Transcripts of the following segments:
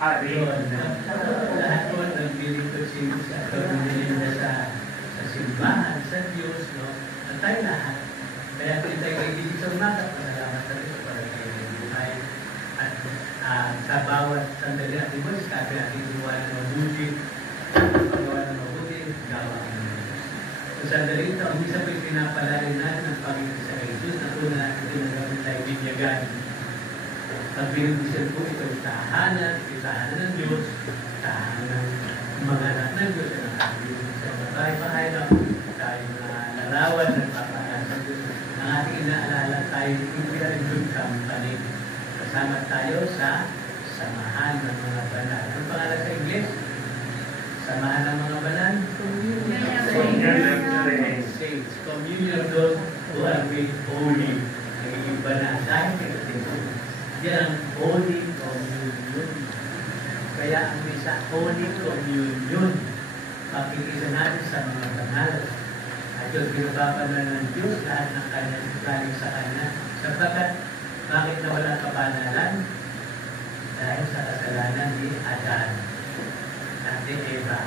Lahat po naglilingkod sa simbahan, sa Diyos, no? At tayo lahat. Kaya kung tayo kaibigan sa umaga, masalamat na rin para tayo ng buhay. At sa bawat sandali at ibos, sabi natin gawa ng mabuti, gawa ng mabuti, gawa ng mabuti. So sandali ito, ang isa po'y pinapalarin natin ang Panginoon sa Jesus na una natin ginagamit tayo binyagan. Ang binibisyan po ito, tahanan ng Diyos, tahanan ng mga anak ng Diyos, at ang binibisyan na bahay-bahay na tayo na larawan ng papahan sa Diyos. Ang ating inaalala tayo, Imperial Good Company. Kasama tayo sa samahan ng mga banal. Ang pangalan sa Ingles? Samahan ng mga banal? Saints. Communion of those who are made holy. Nagiging banal. Dahil ito. Yan ang Holy Communion. Kaya ang misa, Holy Communion. Pakikisa natin sa mga banal. At yung pinapapala ng Diyos lahat ng kanyang galing sa Kanya. Sapagkat, bakit nawala kapanalan? Dahil sa kasalanan ni Adan at ni Eva.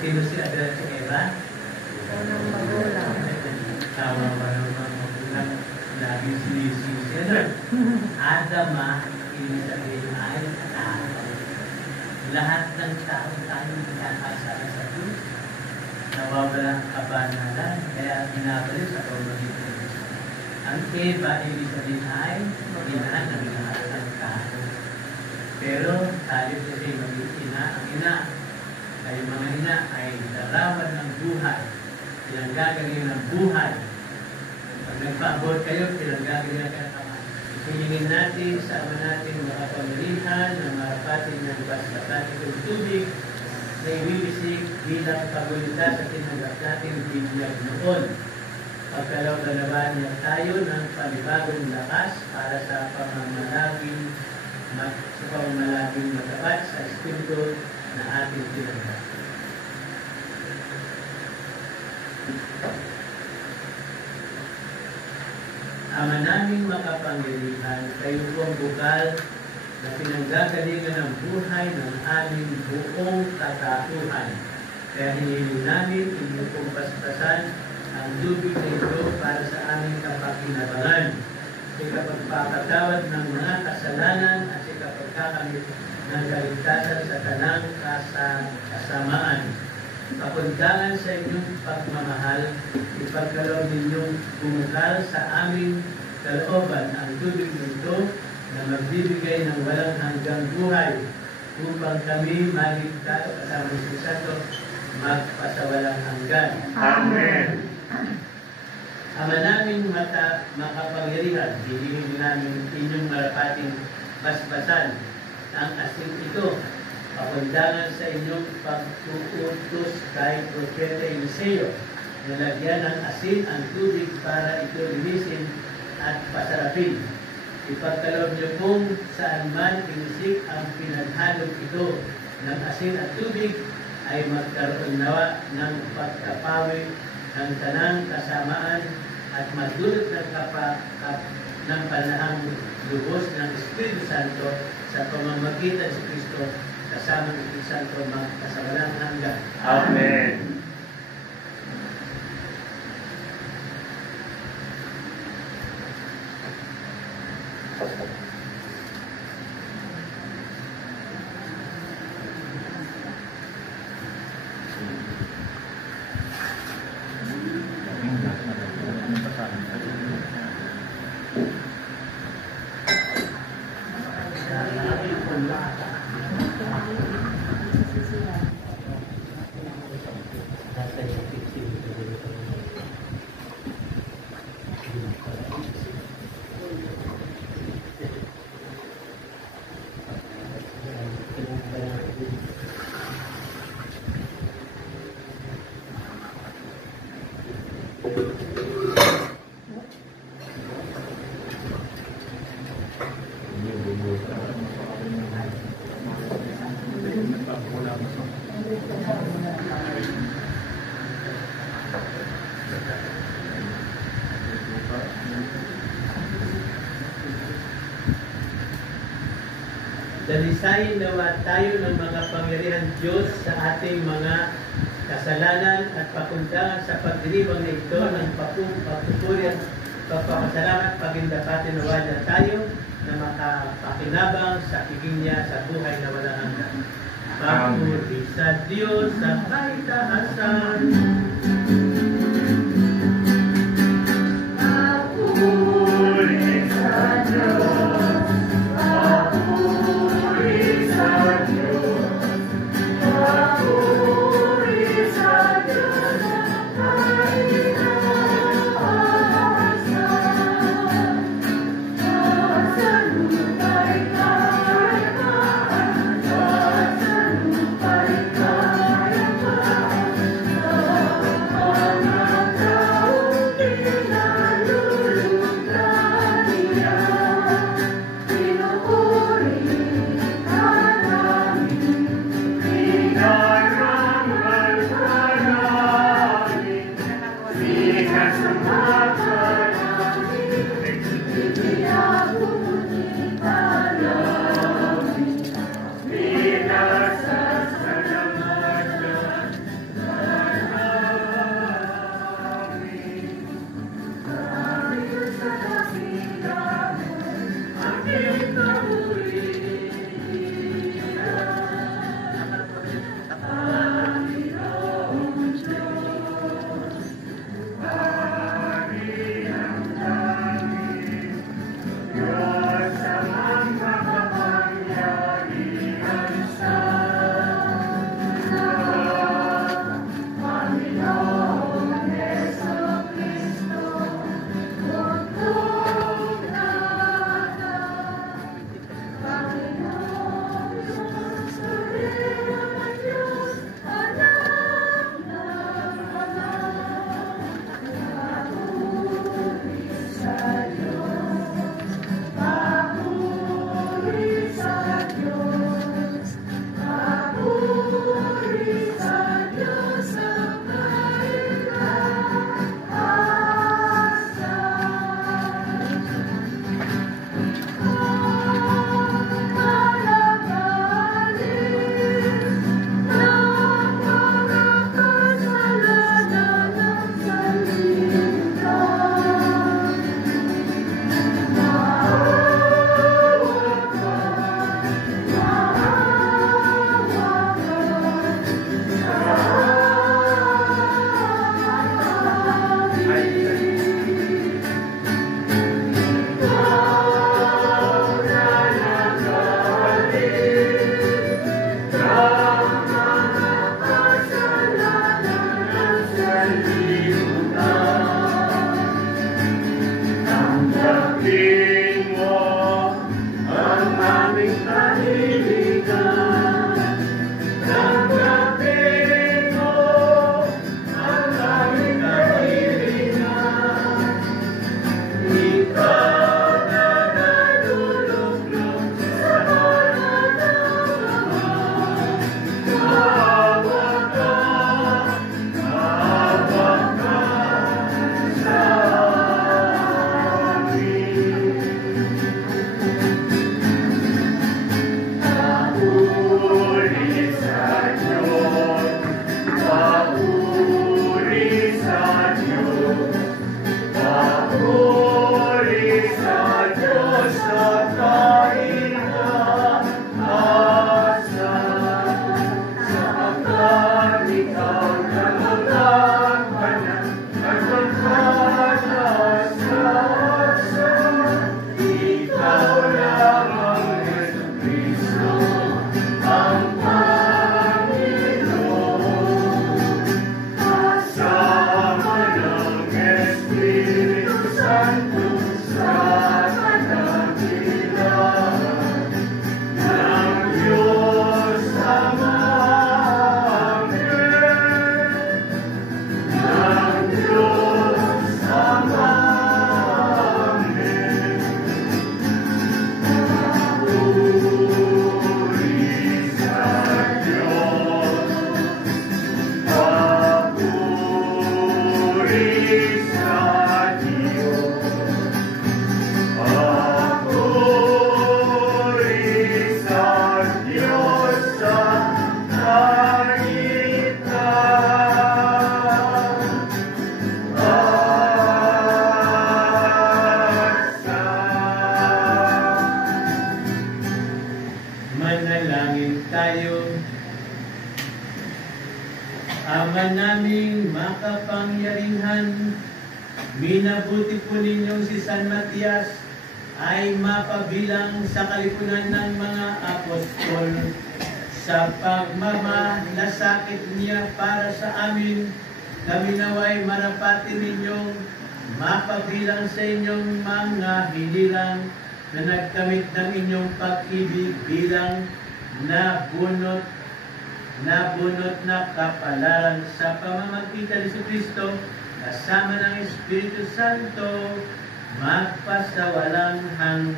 Sino si Adan at si Eva? Unang magulang. Tama ba ng mga magulang? Lagi sinisisi. Adama, ibig sabihin ay tao. Lahat ng tao tayo nakakasala sa Diyos. Nawawala ang kabanalan, kaya binabalik sa pamamagitan. Ang Eva, ibig sabihin ay ina ng lahat ng tao. Pero, talip kasi maging ina, ang ina, ay mga ina ay larawan ng buhay. Ilang gagaling ng buhay. Pag nagpa-abort kayo, ilang gagaling ng kama. Hingin natin sa ama natin mga pamilihan na marapatin ng bas-basatin ng tubig na ibibisik bilang pagulita sa tinanggap natin binyag noon. Pagkalaw-lalawan niya tayo ng panibagong lakas para sa pamamalaging matapat sa Espiritu na ating tinanggap. Ama naming makapangyarihan, kayo po ang bukal na pinanggagalingan ng buhay ng aming buong katauhan. Kaya hinihiling namin inyong pong paspasan ang tubig na ito para sa aming kapakinabangan. Sa kapagpapatawad ng mga kasalanan at sa kapagkakamit ng kaligtasan sa tanang kasamaan. Kapundangan sa inyong pagmamahal, ipagkaloob ninyong bumukal sa aming kalooban ang tubig nito na magbibigay ng walang hanggang buhay upang kami maligtas kasama si Santo magpasawalang hanggan. Amen. Ama naming makapangyarihan, hinihiling namin inyong marapating basbasan ang asin ito. Pakundangan sa inyong pagtuutos kay Propeta Eliseo na lagyan ng asin ang tubig para ito linisin at pasarapin. Ipagkaloob niyo kung saan man pinisik ang pinaghalog ito ng asin at tubig ay magkaroon nawa ng pagkapawi ng tanang kasamaan at magdulot ng panahang lubos ng Espiritu Santo sa pamamagitan sa Kristo kasama ng Espiritu Santo magkasawalang hanggan. Amen. Wala Dalisayin nawa tayo ng mga pangyarihan Diyos sa ating mga kasalanan at papunta sa pagdiriwang na ito ng papupuri at pagpapasalamat pagindapatin nawa na tayo na makapakinabang sa piging niya sa buhay na walang hanggan. Papuri sa Diyos sa kaitaasan. Papuri sa Diyos. Papuri sa Diyos. Papuri sa Diyos sa kaitaasan. Masalupay kayapaan. Masalupay kayapaan. Ama naming makapangyarihan, minabuti po ninyong si San Matias ay mapabilang sa kalipunan ng mga apostol sa pagmamalasakit niya para sa amin. Kami naway marapati ninyong mapabilang sa inyong mga hinilang na nagkamit ng inyong pag-ibig bilang nabunot na kapalaran sa pamamagitan ni Kristo kasama ng Espiritu Santo magpasawalang hanggan.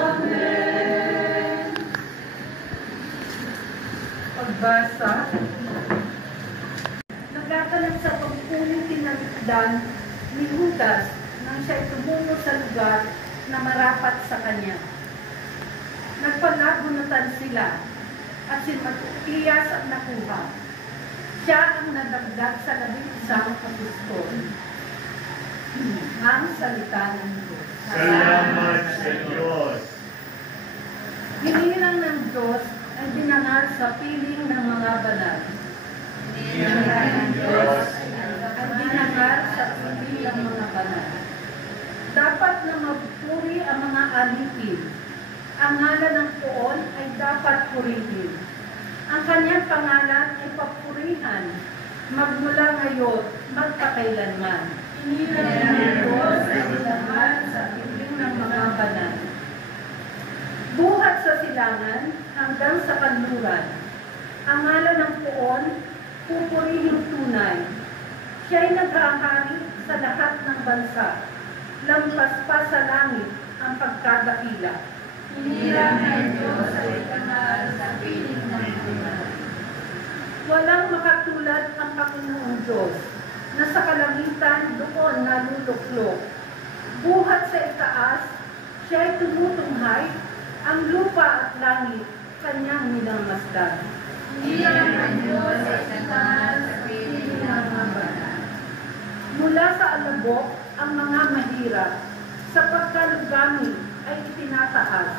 Amen. Pagbasa. Nagkakalat sa pagpuling tinagdan ni Judas nang siya'y tumungo sa lugar na marapat sa kanya. Nagpalagunatan sila at si Matiyas ang nakuha. Siya ang nadagdag sa 11 apostol. Ang salita ng Diyos. Salamat sa Diyos. Hinihilang ng Diyos ay dinangal sa piling ng mga banal. Hinihilang ng Diyos Ay dinangal sa piling ng mga banal. Dapat na magpuri ang mga alipin. Ang ngalan ng poon ay dapat purihin. Ang kanyang pangalan ay papurihan, magmula ngayon, magpakailanman. Hinihilang ng Diyos ay dinangal sa piling ng mga banal. Buhat sa silangan hanggang sa kanluran. Ang ngalan ng poon, pupurihin tunay. Siya'y naghahari sa lahat ng bansa. Lampas pa sa langit ang pagkadakila. Hinihilang ng Diyos ay dinangal sa piling ng mga banal. Walang makatulad ang Panginoong Diyos na sa kalangitan doon naluluklok. Buhat sa itaas, siya'y tumutunghay, ang lupa at langit, kanyang minamasdan. Hinihilang ng Diyos ay dinangal sa piling ng mga banal. Mula sa alabok ang mga mahirap, sa pagkalugami ay itinataas.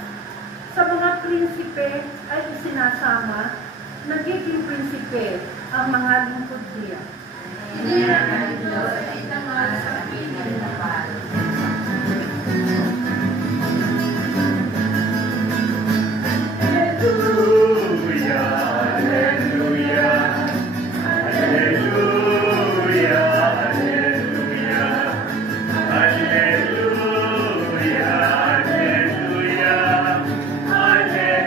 Sa mga prinsipe ay isinasama, nagiging prinsipe ang mga lingkod niya. Hinihilang ng Diyos ay dinangal sa piling ng mga banal. Hallelujah, hallelujah, hallelujah, hallelujah, hallelujah,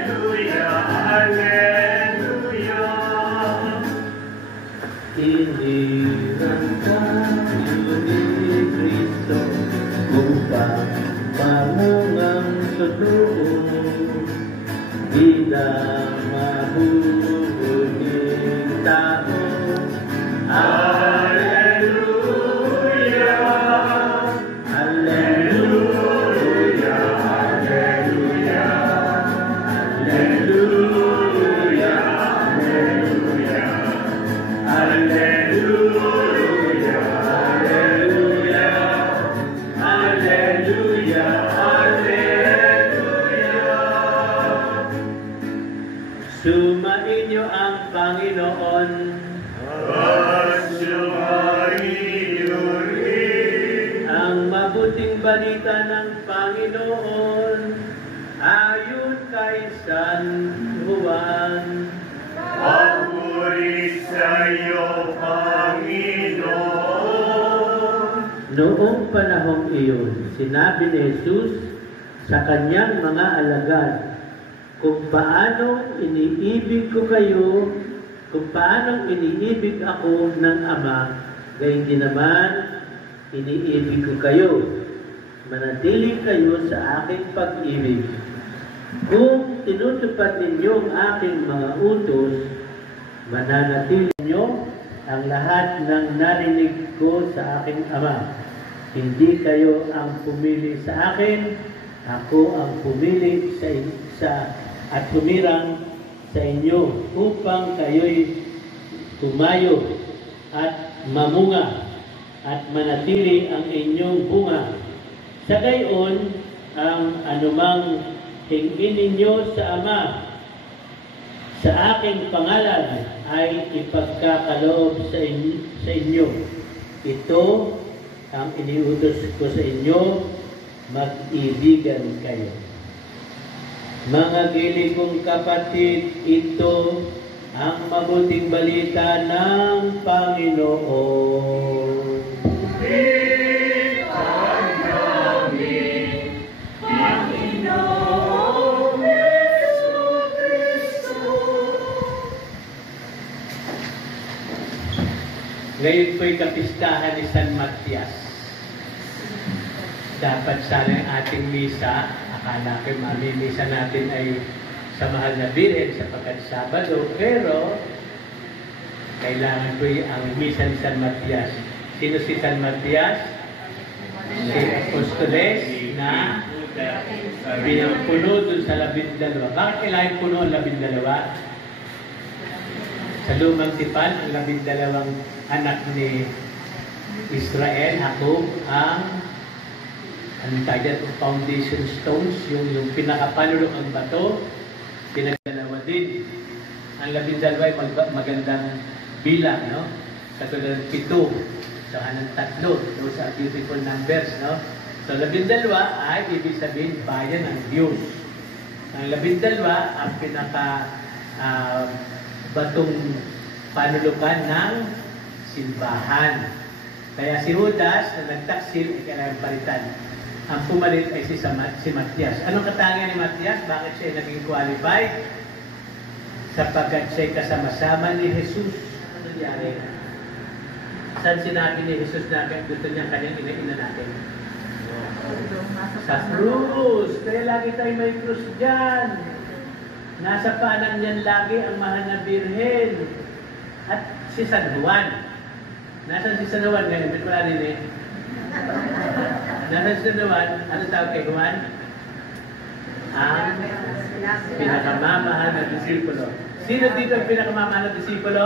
hallelujah, hallelujah. Inilang tayo ni Kristo upang manungang totoo, di na mahuhuling tao. Hallelujah, Hallelujah, hallelujah, hallelujah, hallelujah, hallelujah, hallelujah, hallelujah. Sumainyo ang Panginoon. at sumainyo rin. Ang mabuting balita ng Panginoon ayon kay San Juan. Papuri sa iyo, Panginoon. Noong panahong iyon, sinabi ni Jesus sa kanyang mga alagad, kung paano iniibig ko kayo, kung paano iniibig ako ng Ama, gayon din naman iniibig ko kayo. Manatili kayo sa aking pag-ibig. Kung tinutupad ninyo ang aking mga utos, mananatili ninyo ang lahat ng narinig ko sa aking Ama. Hindi kayo ang pumili sa akin, ako ang pumili at humirang sa inyo upang kayo'y tumayo at mamunga at manatili ang inyong bunga. Sa gayon, ang anumang hingin ninyo sa Ama sa aking pangalan ay ipagkakaloob sa inyo. Ito ang iniutos ko sa inyo, mag-ibigan kayo. Mga gili kong kapatid, ito ang mabuting balita ng Panginoon. Ngayon po'y kapistahan ni San Matias. Dapat sana ang ating misa, akala ko mamimisa natin ay sa Mahal na Birhen sapagkat Sabado, pero kailangan po'y ang misa ni San Matias. Sino si San Matias? Si Apostoles na pinampuno dun sa 12. Bakit kailangan puno ang 12? Sa lumang tipan, ang 12 anak ni Israel, Jacob, ang foundation stones, yung pinakapanulo ang bato, pinagdalawa din. Ang 12 ay magandang bilang, no? Katulad 7, saka ng 3, those are beautiful numbers, no? So 12 ay ibig sabihin bayan ng Diyos. Ang 12 ang pinaka batong panulukan ng simbahan. Kaya si Judas na nagtaksil ay kailangan palitan. Ang pumalit ay si Matias. Anong katangian ni Matias? Bakit siya naging qualified? Sapagkat siya kasama-sama ni Jesus. Ano nangyari? Saan sinabi ni Jesus na gusto niya kanyang ina-ina natin? Sa krus. Kaya lagi tayo may krus dyan. Nasa paanan niyan lagi ang Mahal na Birhen. At si San Juan. Nasaan si San Juan ngayon? Ba't wala rin eh? Nasaan si San Juan? Ano tawag kay Juan? Ang pinakamamahal na disipulo. Sino dito ang pinakamamahal na disipulo?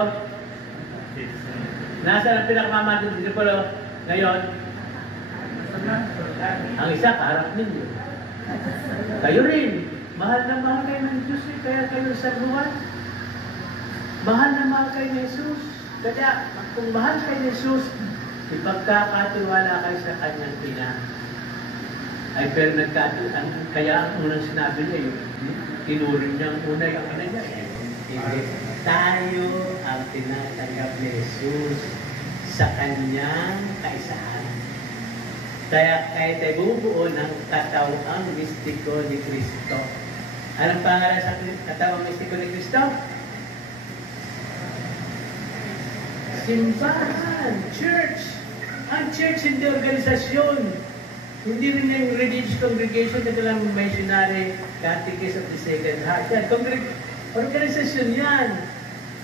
Nasaan ang pinakamamahal na disipulo? Ngayon? Ang isa, kaharap ninyo. Kayo rin. Mahal na mahal kayo ng Diyos eh. Kaya kayo sa Juan. Mahal na mahal kayo ng Jesus. Kaya kung mahal kayo ng Jesus, ipagkakatiwala kayo sa kanyang ina. Ay pero nagkatiwala. Kaya ang unang sinabi niya, tinuring niya ang una yung ina niya. Hindi. Tayo ang tinatanggap ni Jesus sa kanyang kaisahan. Kaya tayo bumubuo ng katawang mistiko ni Kristo. Anong pangalan sa katawang mistiko ni Kristo? Simbahan, church. Ang church hindi organisasyon. Hindi rin yung religious congregation na lang missionary catechism of the Sacred Heart. Yan, organisasyon yan.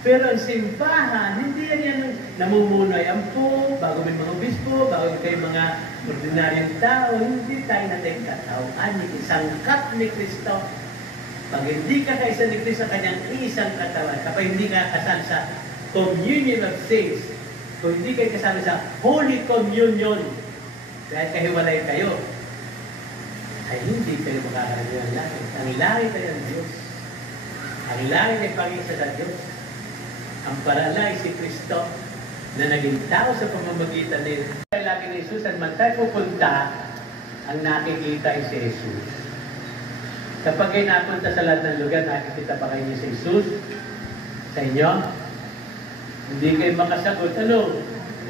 Pero ang simbahan, hindi yan namumunoy ang po, bago may mga obispo, bago kayo mga ordinaryong tao, hindi tayo natin katawaan ni isang kat ni Kristo. Pag hindi ka kaisa ni Kristo, kanyang isang katawan, kapag hindi ka kasal sa communion of saints, kung hindi kayo kasama sa Holy Communion, dahil kahiwalay kayo, ay hindi kayo makakarating ng langit. Ang langit ay ang Diyos. Ang langit ay pag-isa sa Diyos. Ang paralay si Kristo na naging tao sa pamamagitan nila. Kaya lagi ni Jesus, at man tayo pupunta, ang nakikita ay si Jesus. Kapag kayo napunta sa lahat ng lugar, nakikita pa kayo ni si Jesus sa inyo? Hindi kayo makasagot. Ano?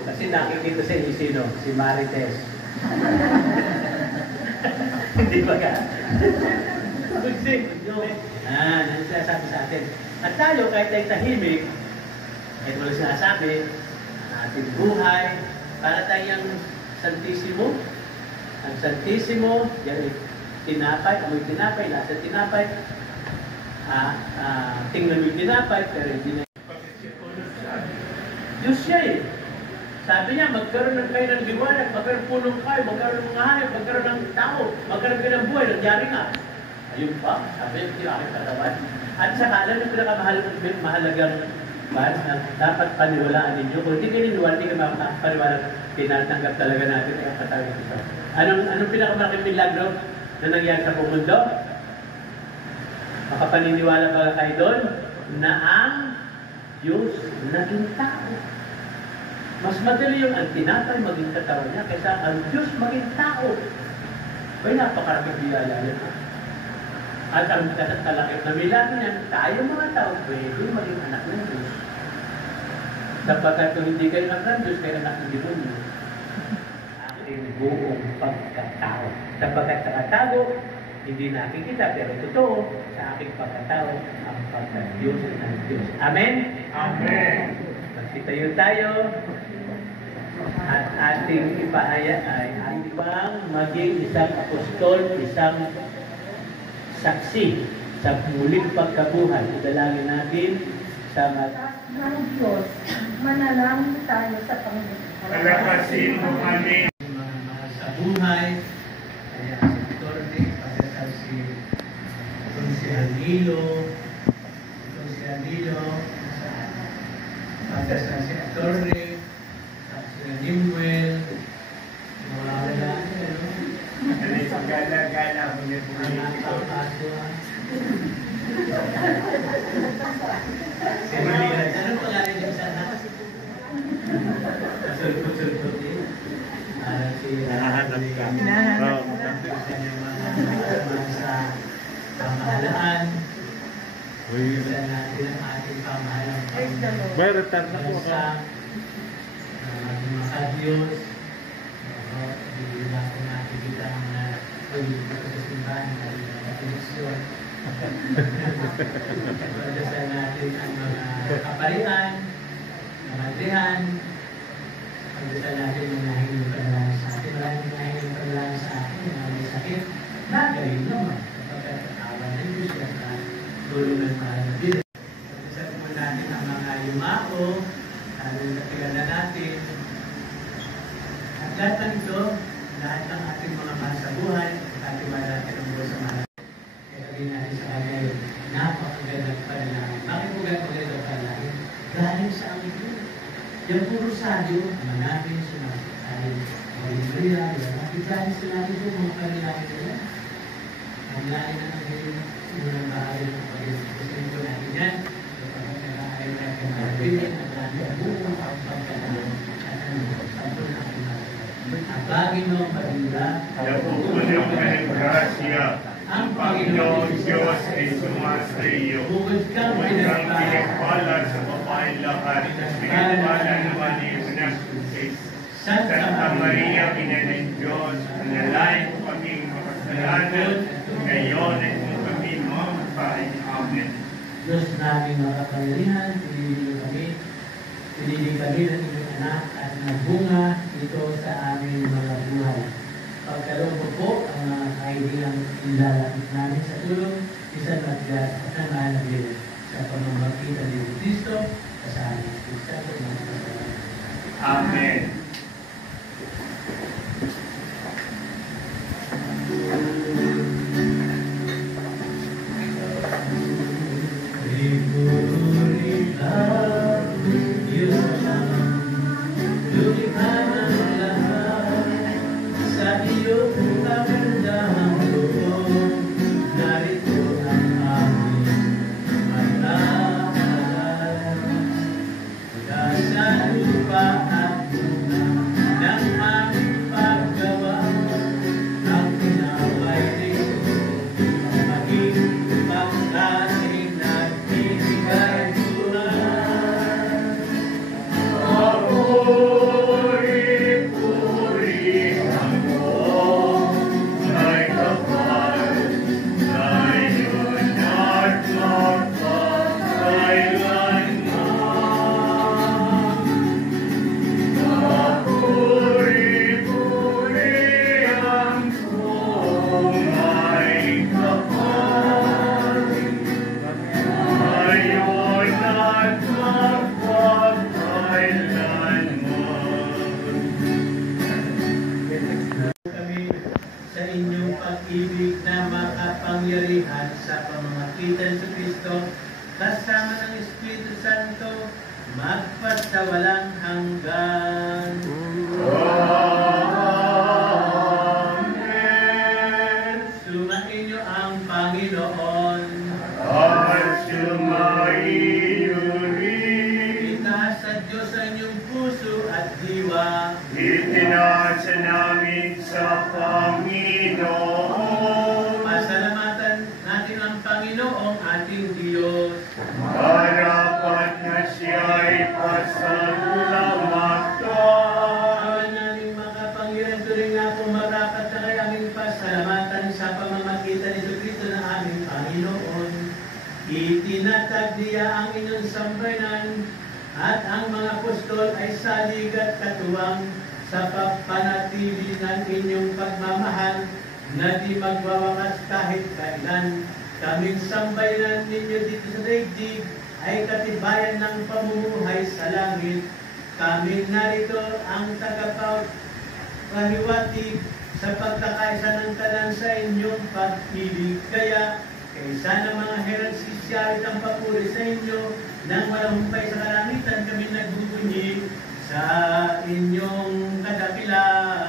Kasi nakikita sa inyo sino? Si Marites. Hindi ba ka? Ano sinasabi sa atin? At tayo, kahit tayo tahimik, kahit wala sinasabi, ang ating buhay, para tayong Santissimo. Ang Santissimo, yan tinapay, amoy tinapay, lasa tinapay, tingnan mo yung tinapay, pero hindi na. Diyos siya eh. Sabi niya, magkaroon ng kayo ng liwanag, magkaroon punong kayo, magkaroon ng mga hayop, magkaroon ng tao, magkaroon kayo ng buhay, nangyari nga. Ayun pa, sabi niya, hindi aking katawan. At saka, alam niyo pinakamahalagang bahas na dapat paniwalaan ninyo. Kung hindi kayo niniwala, hindi kayo makapaniwala, tinatanggap talaga natin ang katawan ito. Anong pinakamalaking milagro na nangyari sa buong mundo? Makapaniniwala ba kayo doon? na ang Diyos naging tao. Mas madali yung ang tinatay maging katawan niya kaysa ang Diyos maging tao. Ay, napakaraming biyaya yan. At ang kalakit na milagro niyan, tayo mga tao, pwede maging anak ng Diyos. Sapagkat kung hindi kayo anak ng Diyos, kayo anak ng demonyo. Aking buong pagkatao. Sapagkat sa katago, hindi nakikita, pero totoo, sa aking pagkatao, ang pagka-Diyos ng Diyos. Amen? Amen. Magsitayo tayo. At ating ipahaya ay upang maging isang apostol, isang saksi sa muling pagkabuhay. Idalangin natin sa ng Diyos, manalangin tayo sa Panginoon. Palakasin mo kami. mga mahal sa buhay. Kaya si Torne, pagkasal si Anilo, pagkasal si Torne, si Nimwell, mga wala, Ano sa gala-gala mo niya po mga kapatwa. Si Malina, ano pangalan niya sa anak? Kasulpot-sulpot din. Si Nahahanap ka. Isa niya mga sa pamahalaan. Isa natin ang ating pamahalang Bayrat na po sa mga Diyos. Hindi na ako nakikita ang pagiging sa simbahan na eleksyon. Pagdasal natin ang mga kaparian, namandihan. Pagdasal natin yung nahingin panalangin sa akin. Maraming nahingin panalangin sa akin, mga may sakit. Nagaling naman. Kapagkat awan ng Diyos at tulong ng mahal na Diyos. Pagdasal po natin ang mga yumako, ang kapilala natin. At lahat ng ito, lahat ng ating mga mahal sa buhay, ating mahal natin ang buhay sa mahal. Kaya sabihin natin sa kanya yun, napakagandang panalangin. Bakit po gagawin panalangin? Galing sa amin yun. Yung puro sadyo, manapin, sumasasahin, Maria, bakit galing sa namin yun, mga panalangin nila? Ang lain na ang unang bahagi ng pag-ibig. Kasi po natin yan, kapag nag-aayon natin ang pagpili, at natin ang buong pagpapalangin at ang sampun na aking ang Panginoong Padula, Napupunong ka ng grasya. Ang Panginoon Diyos ay sumasa iyo. bukod kang Huwag kang pinagpala, pinagpala sa babaeng lahat. Pinagpala naman ni Anak Santa Maria, Ina ng Diyos, nanalain po kaming makasalanan, ngayon at kung kami mamapain. Amen. Diyos naming makapangyarihan, piniling kami ng inyong anak at nagbunga ito sa aming mga buhay. Pagkaloob po ang mga kaibigang ilalapit namin sa tulong, isang matgas at ang mahal na Diyos sa pamamagitan ni Kristo kasama ng Kristo. Amen. pag-ibig na makapangyarihan sa pamamagitan sa Kristo kasama ng Espiritu Santo magpasawalang hanggan. Amen. Sumainyo ang Panginoon. At sumainyo Panginoong ating Diyos. Marapat na siya'y pasalamatan. Awan naming makapangyarihan, tuloy nga po marapat na kay aming pasalamatan sa pamamagitan ni Jesucristo na aming Panginoon. Itinatag niya ang inyong sambayanan at ang mga apostol ay salig at katuwang sa papanatili ng inyong pagmamahal na di magwawakas kahit kailan. Kaming sambayanan ninyo dito sa daigdig ay katibayan ng pamumuhay sa langit. Kami narito ang tagapagpahiwatig sa pagkakaisa ng tanan sa inyong pag-ibig. Kaya kaysa ng mga heralsisyari ang papuri sa inyo nang walang humpay sa kalangitan, kami nagbubunyi sa inyong kadakilaan.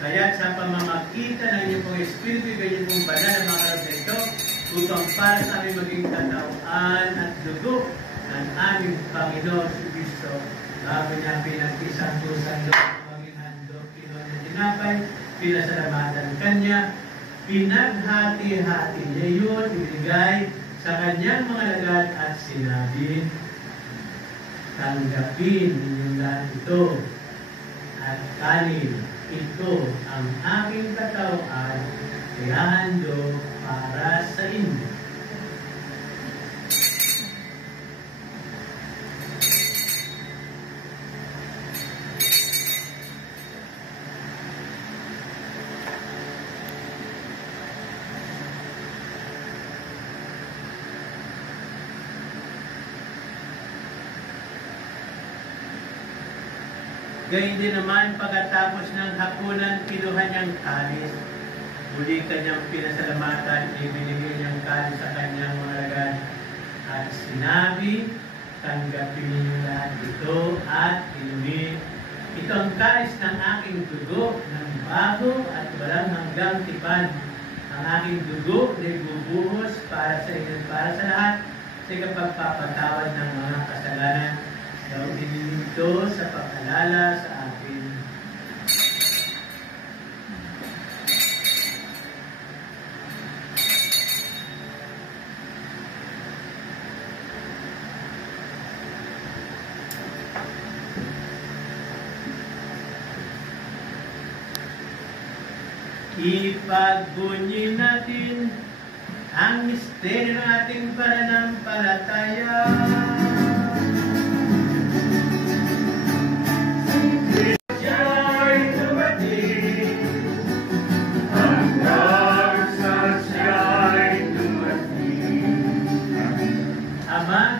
Kaya sa pamamagitan ng inyong pong Espiritu, ganyan pong banal na mga karabento, upang para sa aming maging katauhan at dugo ng aming Panginoon si Kristo, bago niya pinag-isang tusang doon, maging handog, kinuha niya tinapay, pinasalamatan kanya, pinaghati-hati niya yun, ibigay sa kanyang mga lagad at sinabi, tanggapin ninyong lahat ito at kanin. Ito ang aking katawan, kaya handog para sa inyo. Gayun din naman, pagkatapos ng hapunan, kinuha niyang kalis. Muli kanyang pinasalamatan, ibinigay niyang kalis sa kanyang mga lagad. At sinabi, tanggapin niyo lahat ito at inumin. Ito ang kalis ng aking dugo ng bago at walang hanggang tipan. Ang aking dugo na ibubuhos para sa inyo at para sa lahat sa kapagpapatawad ng mga kasalanan. Gawin ito sa pag-alala sa akin. Ipagbunyi natin ang misteryo ng ating pananampalataya.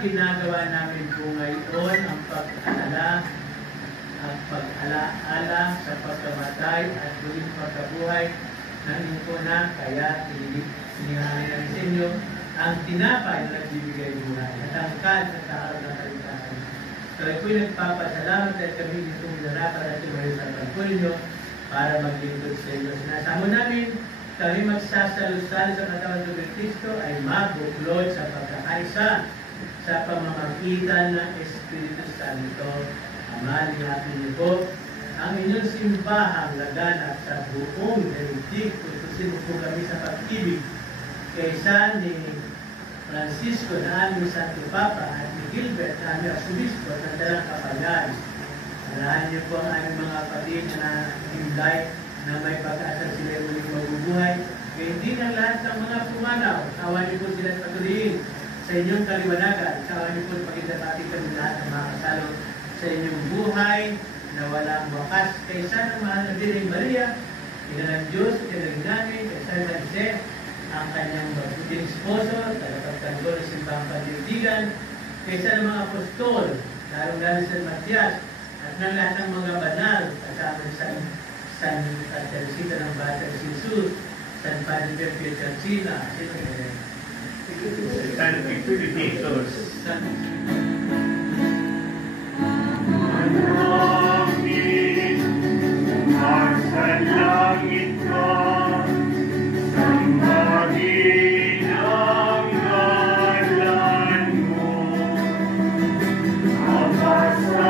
Ginagawa namin po ngayon ang pag-alala at pag-alaala sa pagkamatay at muling pagkabuhay ng inyong po na kaya inihahalin namin sa inyo ang tinapay na nagbibigay buhay at ang kal sa tao na kaligtasan. Kaya po'y nagpapasalamat at kami dito minarapat at tumayo sa pagpo ninyo para maglingkod sa inyo. Sinasamo namin kami magsasalo-salo sa katawan ng Kristo ay mabuklod sa pagkakaisa sa pamamagitan ng Espiritu Santo. Amahalin natin niyo po ang inyong simbahang laganap sa buong daigdig. Tutusin po kami sa pag-ibig kaysa ni Francisco na aming Santo Papa at ni Gilbert na aming Arsobispo at Dalang Kapayaan. Alahan niyo po ang aming mga kapatid na himlay na may pag-asa sila muling mabubuhay Kaya hindi ng lahat ng mga pumanaw, awan niyo po sila patuloyin sa inyong kaliwanagan. Awan niyo po pagkakapati kami lahat ng mga kasalo sa inyong buhay na walang wakas. Kaysa ng mahal na Birheng Maria, ina ng Diyos, ina ng Nanay, kaysa ng Jose, ang kanyang mabuting esposo, tagapagtanggol ng simbang pandidigan, kaysa ng mga apostol, lalong-lalo sa Matias, at ng lahat ng mga banal, kasama sa San Teresita ng Bata si Jesus, San Padre Pio Chachina, sino yun? San Victor. San Amin. Nasa langit ka, sambahin ang ngalan mo. Ama sa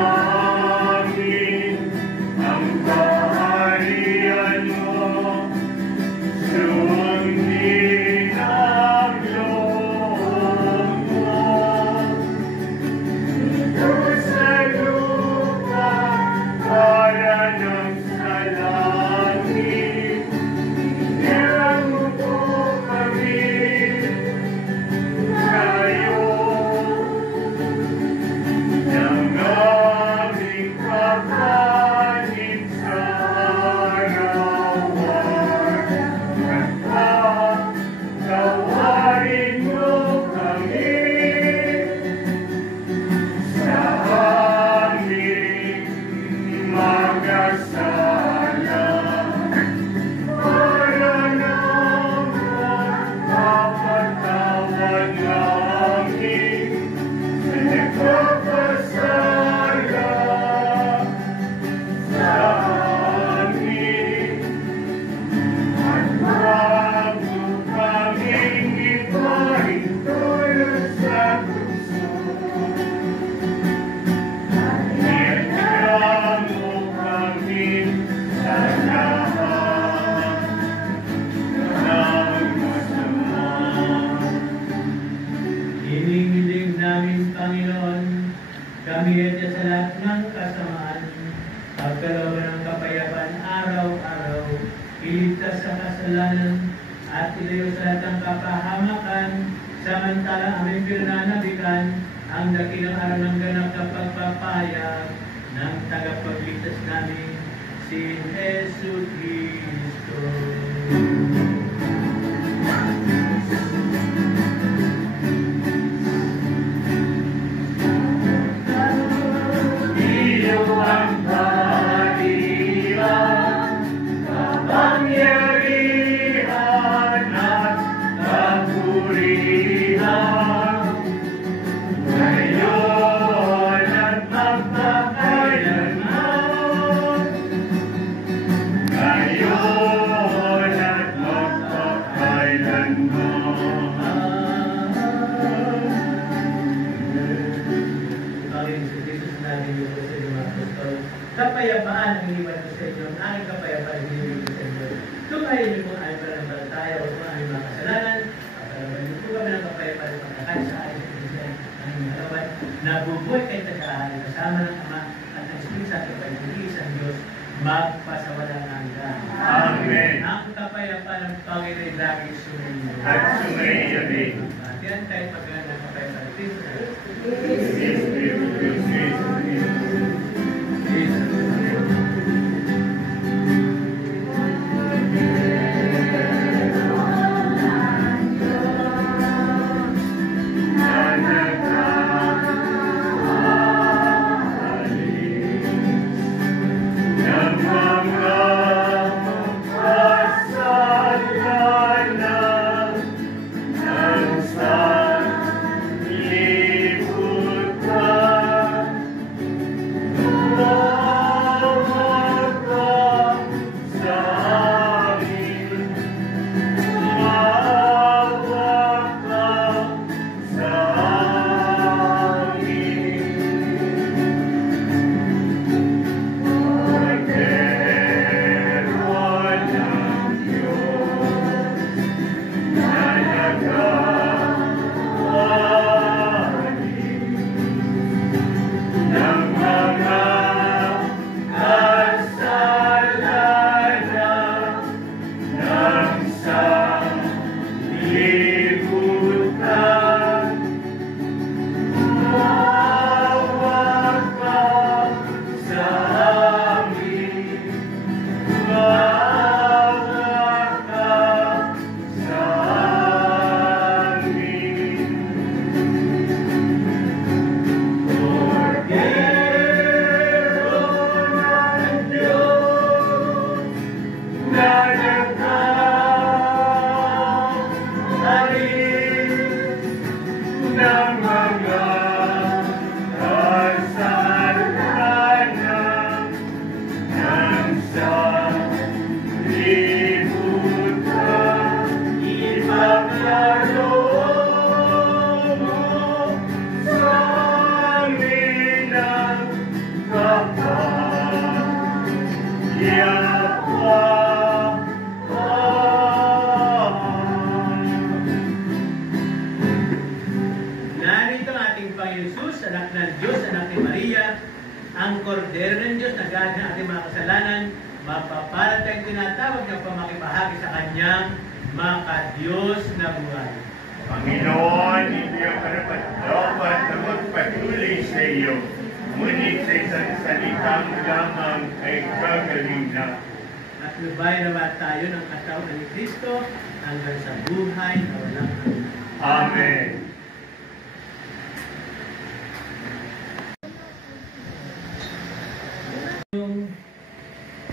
amin ang kaharian mo, sundin ang loob mo. Dito sa lupa, para ng sa langit, bigyan mo po kami ngayon ng aming kakanin sa araw-araw. Tawarin mo kami sa aming magkasala, para naman mapatawad namin sa nagpapasala sa amin. At wag mo kaming ipahintulot sa puso. Iyan mo kami sa lahat ng masama. Hinihiling namin, Panginoon, kami at sa lahat ng kasamaan, pagkalooban ng kapayapaan araw-araw, iligtas sa kasalanan, at ilayo sa lahat ng kapahamakan, samantalang aming pinananabikan ang dakilang araw ng ganap na pagpapahayag ng tagapagligtas namin, si Jesu Cristo. Iyo ang kaharian, kapangyarihan at kapurihan, ngayon at magpakailanman. Ngayon at magpakailanman. Panginoon sa Jesus natin yung sa inyo mga apostol. Kapayapaan ang iniwan ko sa inyo, ang aking kapayapaan ang iniwan ko sa inyo. Tumayin niyo po ang aming pananampalataya o kung aming mga kasalanan, papalaban niyo po kami ng kapayapaan at pagkakain sa akin sa Kristiyan, ang inyong harapan, nabubuhay kayo tagahan, kasama ng Ama at ng Espiritu Santo, kayo ng isang Diyos, magpasawalang hanggan. Amen. Ang kapayapaan ng Panginoon ay lagi sumainyo. At sumainyo din. At yan tayo pagkakaan ng kapayapaan ng Kristo. Lipunan ng mga kasalanan ng sa libutan, ipaglaro mo sa amin ang Narito ang ating Panginoon Jesus, anak ng Diyos, anak ni Maria, ang kordero ng Diyos, naghahanap ng ating mga kasalanan, mapapalad tayong tinatawag niya pa makibahagi sa kanyang maka-Diyos na buhay. Panginoon, hindi ang karapat-dapat na magpatuloy sa iyo, ngunit sa isang salitang lamang ay gagaling na. At lubay naman tayo ng katawan ni Kristo hanggang sa buhay na walang hanggan. Amen. Yung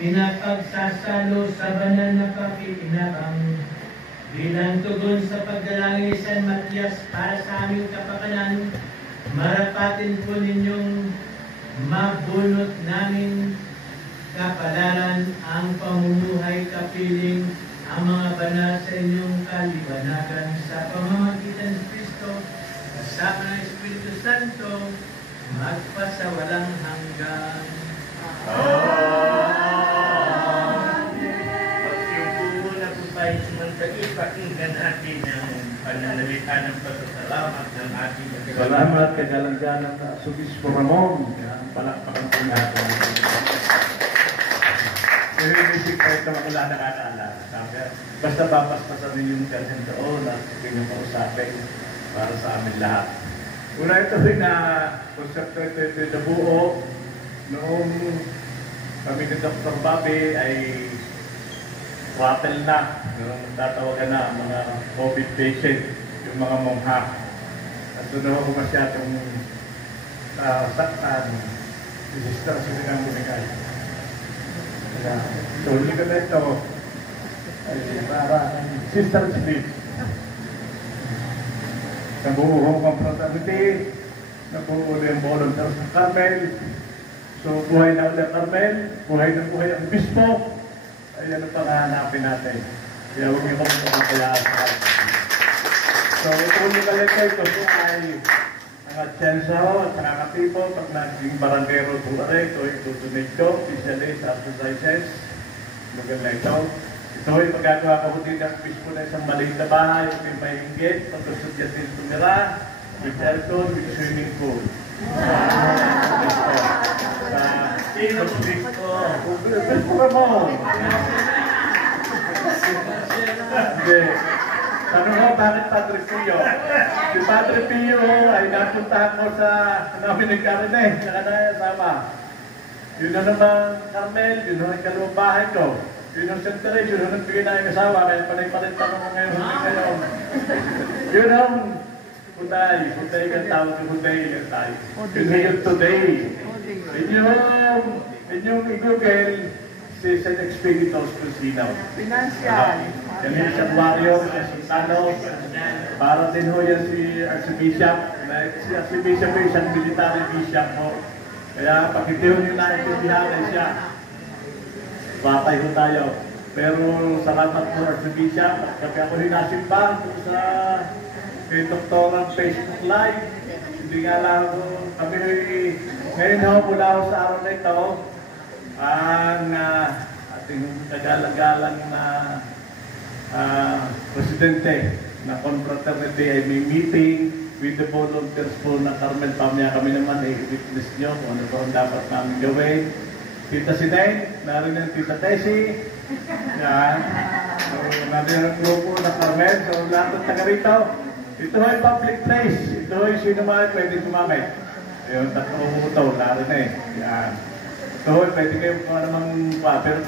pinapagsasalo sa banal na pakikinabang bilang tugon sa pagdalangin ni San Matias para sa aming kapakanan, marapatin po ninyong mabunot namin kapalaran ang pamumuhay kapiling ang mga banal sa inyong kalibanagan sa pamamagitan ni Kristo kasama ng Espiritu Santo magpasawalang hanggan. Pagsiyupo na po tayo sumantali, pakinggan natin ang pananalita ng pasasalamat ng ating kagalang. Salamat kay Galanganan na Subispo Ramon. Yan, palakpakan po natin. Narinisip pa ito wala nakakaalala. Basta papaspasan ninyo yung ganyan doon at pinakausapin para sa amin lahat. Una ito rin na konsepto ito nabuo noong kami ni Dr. Bobby ay rattle na. Tatawagan na ang mga COVID patient, yung mga mongha. At doon ako masyadong saktan, resistor sa silang binigay. Kaya tuloy ko na ito ay para sister sleep. Nabuo ang fraternity, nabuo yung volunteer sa Carmel. So buhay na ulit Carmel, buhay ang bispo. Ayan ang panghahanapin natin. Kaya huwag niyo kami pagkakayaan sa akin. So tuloy ka lang ito ay ang atsensa at nakakatipo pag naging barangero tulare, ito ay tutunid ko, especially sa exercises. Lugar na ito. Ito ay magagawa ka po din ang bispo na isang maliit na bahay, may mahingit, pagkasod niya din tumira, with aircon, with swimming pool. Sino po Bispo? Bispo Ramon! Hindi. Tanong ko, bakit Padre Pio? Si Padre Pio ay napunta ko sa namin ng Carmen, sa kanaya sama. Yun na naman Carmel, yun na ang kalawang bahay ko. Yun ang centuries, yun ang nagbigay na yung asawa, kaya panay-panay tanong ko ngayon. Yun ang Huday kang tawag ng Huday kang tayo. Yun na yung today. Inyong i-google si St. Expeditos Cusino. Financial. Yan yung isang warrior, si Tano. Para din ho yan si Archbishop. Si Archbishop ay isang military bishop mo. Kaya pag hindi ho nyo naintindihan ay siya. Patay ho tayo. Pero salamat po Archbishop. Kapag ako hinasimba sa kay Doktorang Facebook Live. Hindi nga lang kami ngayon ho mula ho sa araw na ito ang ating kagalang-galang na presidente na confraternity ay may meeting with the volunteers po ng Carmel Pamya. Kami naman ay witness nyo kung ano po ang dapat namin gawin. Tita Sinay, narinig ang Tita Tessie. Yan. So, narinig ang grupo ng Carmel. So, lahat ng taga rito. Ito ay public place. Ito ay sino man pwede sumamit. Ayun, tatlong umuto, narinig. Yan. Ito ay pwede kayo kung namang pa. Pero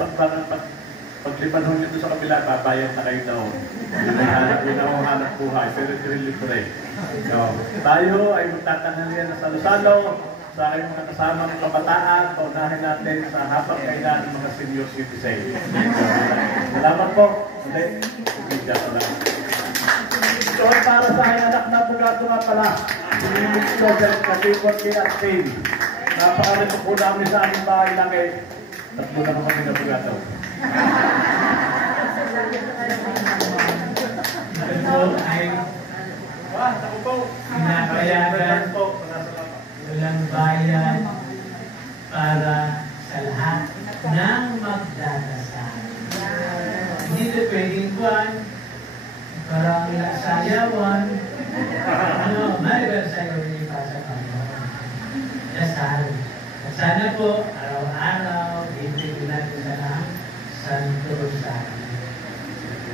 paglipan ho nyo doon sa kabila, babayad na kayo daw. Yun ang hanap buhay. Pero ito rin libre. So, tayo ay magtatanghalian na salo-salo sa aking mga kasamang kabataan. Paunahin natin sa habang kailan ng mga senior citizen. Salamat po. Salamat. Ito ay para sa aking anak na abogado nga pala. Si Miss Joseph Katipot kay Aspin. Napakarito po namin sa aming bahay lang eh. Tatlo na kami na abogado. Ito ay pinapayagan walang bayad para sa lahat ng magdadasal. Hindi ito pwedeng kuwan, parang sayawan, maliban sa'yo rin pa sa Panginoon. Dasal. At sana po, araw-araw, ibigin natin sa ng Santo Rosario.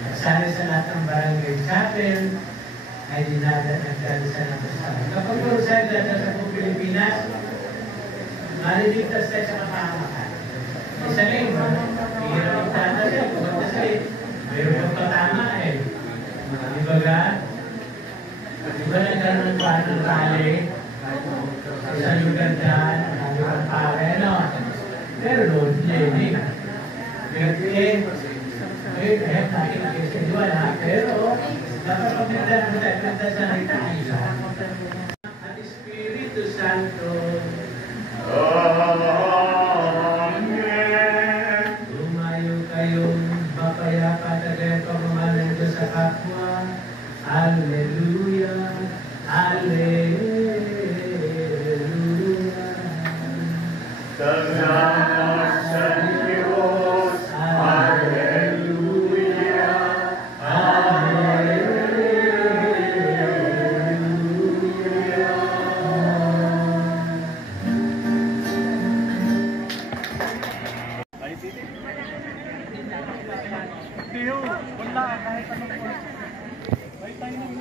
At sana sa lahat ng barangay chapel, ay dinadala ng dasal. Kapag Rosario dada sa buong Pilipinas, maliligtas tayo sa kapahamakan. Isa rin, hirap ang dadasal, kumatasal, meron yung patama eh. Ibaga nagkaroon ng paano ng rally, sa lugar dyan, sabi ng pare, ano? Pero doon, Jenny, pero dapat pagkakita sa tayo. At Espiritu Santo, Amen. tumayo kayong mapayapa tagay pagmamahal ng Diyos sa kapwa. Alleluia, Alleluia. Salamat sa Diyos. Alleluia. Tiyo, wala kahit anong po. May tayo ng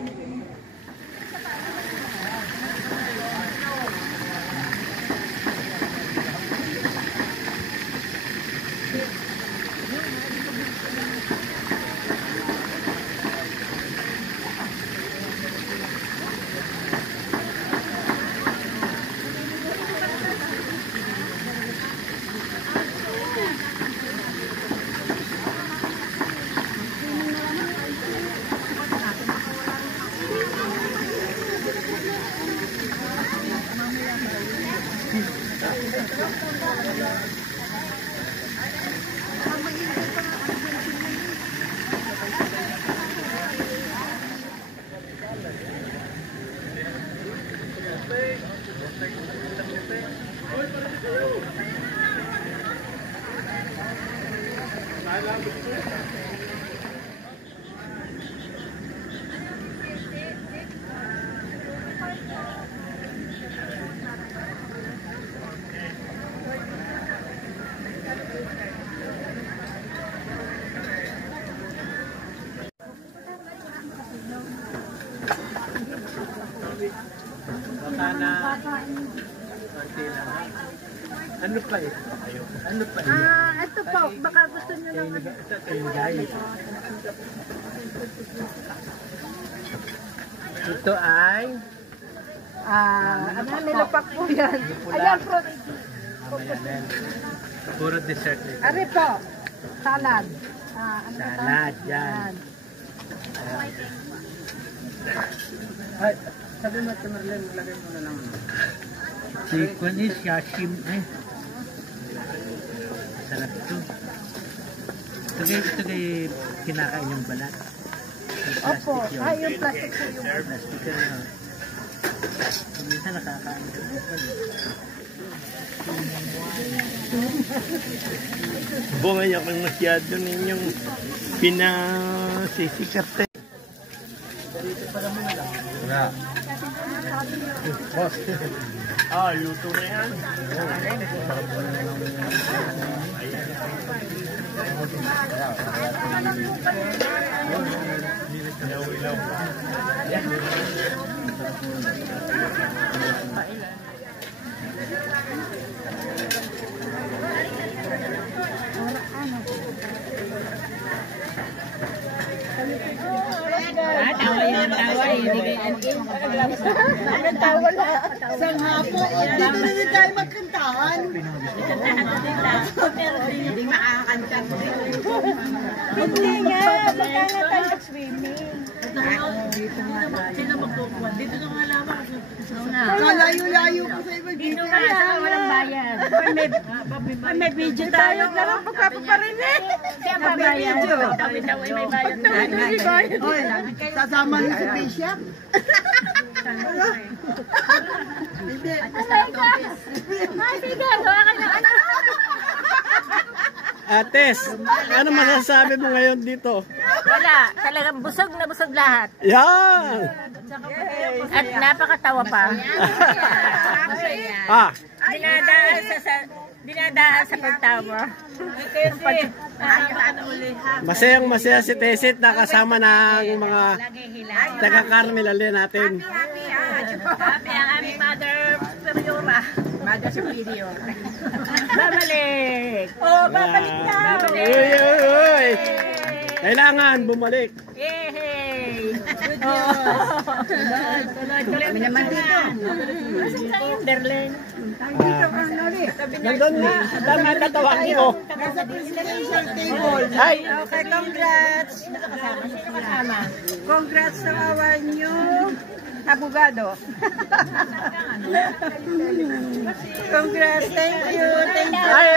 ano pa eh? Ano pa eh? Ito po, baka gusto nyo lang. Ito ay Nilapak po yan. Ayan po. puro dessert nito. Ari po, salad. Salad, yan. Ay, sabi mo ito Marlene, lagay mo na lang. Chicken is yashim. Ay. Sarap ito. Ito kay kinakain yung balat. Opo, yung plastic po yung. Plastic yun. Minsan nakakain ito. Bungay ako masyado ninyong pinasisikat. Luto na yan. Tawa yan, tawa. Anong tawa na? Isang hapon. Dito na din tayo magkantaan. Pero hindi makakakanta. Hindi nga. Baka nga tayo swimming. Sino magkukuha? Dito na nga lamang. Kalayo-layo ko sa iba dito. Walang bayad. May video tayo. Lang pagkapaparinig. Siya ba bayad? Kami daw ay may bayad. Oy, sasama niyo si Bishop? Hindi. Sige, gawa ka na. Ates, ano masasabi mo ngayon dito? Wala, talagang busog na busog lahat. Yan! At napakatawa pa. Ah, Dinadaan sa pagtawa. masayang masaya si Tesit na kasama ng mga taga-Carmel natin. Happy ang aming Mother Superiora. Mother Superior. Babalik! Oh, babalik na! Uy, uy, uy! Kailangan bumalik. Yay! Good job! Tuloy kami naman dito. Nasaan tayo, Berlin? Nandun, dami tatawagin ko. Ay! Okay, congrats! Sino kasama? Congrats sa awa nyo. Abogado. Congrats, thank you. Thank you. Ay!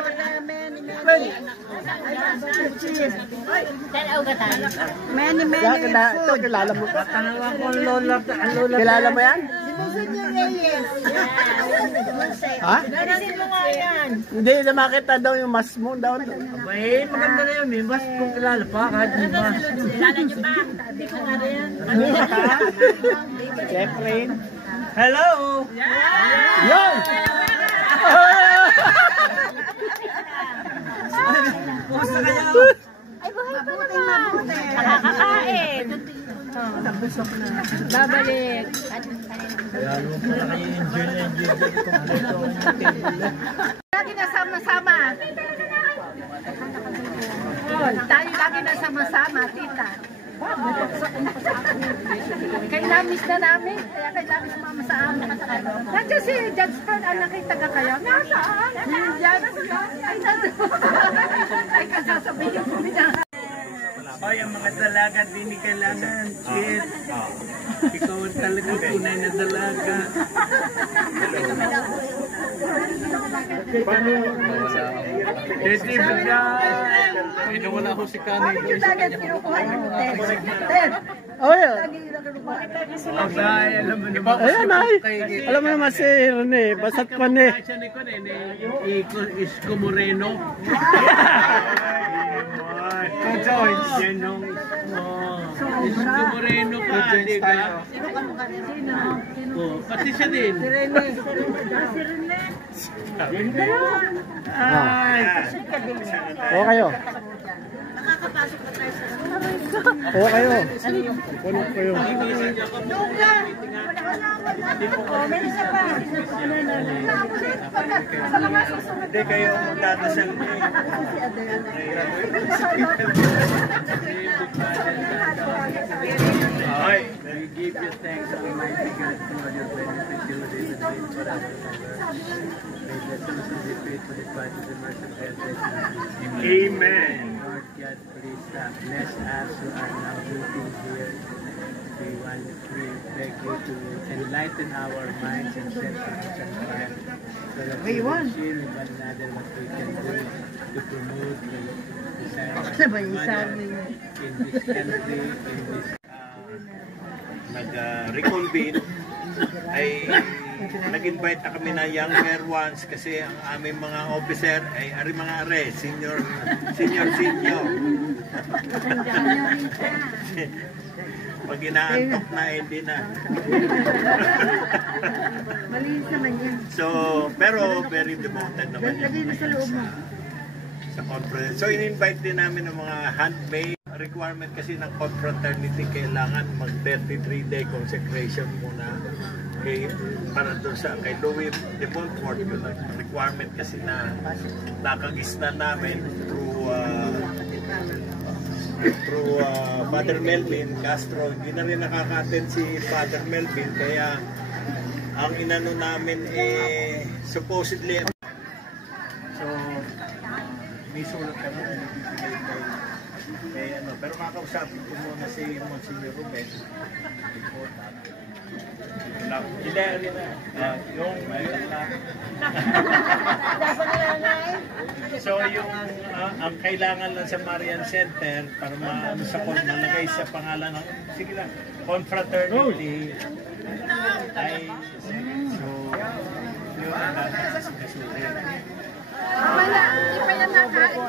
Many Ito, kilala mo pa? Kilala mo yan? Ha? Narinig mo nga yan. Hindi na makita daw yung mas mo daw. Abay, maganda na yun. May mas kung kilala pa. Kahit may mas. Kilala nyo ba? Hindi ko nga rin yan. Jeffrey. Hello! Yun! Kumusta kayo? Ay, buhay pa naman. Nakakakain. Babalik. Kaya mo pala kayo enjoy na enjoy. Lagi na sama-sama. Tayo lagi na sama-sama, tita. Kaya na-miss na namin. Kaya kailangan sumama sa amin. Nandiyan si Judge Fern, nakita ka kaya? Nasaan? Diyan. Ay, ay, kasasabihin ko na. Ay, ang mga dalaga din ni kailangan. Shit. Ikaw ang talagang tunay na dalaga. Desi ba? Inawala ko si Kani. Oy! Ay, alam mo naman. Ayan ay! Alam mo naman si Rene, basat pa ni. Isko Moreno. Yan yung Isko Moreno ka, di ba? Pati siya din. Si Rene. Ay, O kayo. O kayo. Puno kayo. hindi kayo magdadasal niyo. Ay, we give you thanks, Almighty God, for your benefit, your day, for our Amen. Lord God, please bless us who are now meeting here. We beg you to enlighten our minds and set us on fire so that we will share with one another what we can do to promote the desire of mother in this country, in this nag-reconvene ay nag-invite na kami na younger ones kasi ang aming mga officer ay ari mga senior pag inaantok na hindi na Malinis naman yan. so pero very devoted naman Lagay mo sa loob mo. sa conference. So in-invite din namin ng mga handmaid. Requirement kasi ng confraternity kailangan mag 33-day consecration muna para doon sa kay Louis de Montfort. Yung requirement kasi na nakagisnan namin through Father Melvin Castro. Hindi na rin nakaka-attend si Father Melvin kaya ang inano namin supposedly so may sulat ka na Pero kakausapin ko muna si Monsignor Ruben. Hindi na. So yung ang kailangan lang sa Marian Center para sa malagay sa pangalan ng sige lang, confraternity ay so yun ang kasuhin. Wala, hindi pa yan nakain.